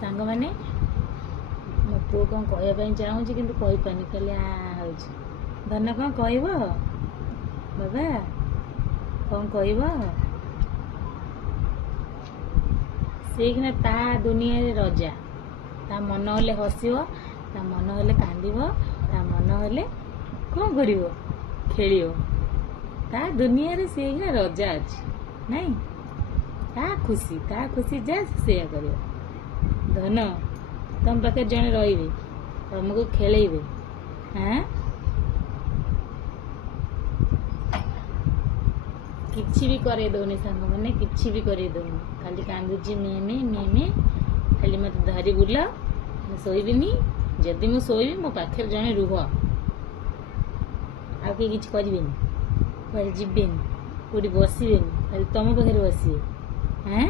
सांग माने मो पुओ कौन कहवाई चाहूँ कि कहीपानी खाली आ हो धन कौन कह बाबा कौन कह से ता दुनिया रे रजा ता मन हेले हसिब ता मन हेले कांदिब ता मन हेले कौन करिव खेलियो ता दुनिया रे से रजा अच्छी नहीं ता खुशी जा से कर धन तुम पाखे जड़े रे तुमको खेलेबे हाँ किछि भी करे दौनी सांग मैंने किछि भी करे दौनी खाली कांदुची मे खाली मत धरी बुला शोबनी जदि मु शोबी मो पाखे जड़े रुह आ किछि करें जीवेनि कौटी बसबेनि खाली तुम पाखे बसबे हाँ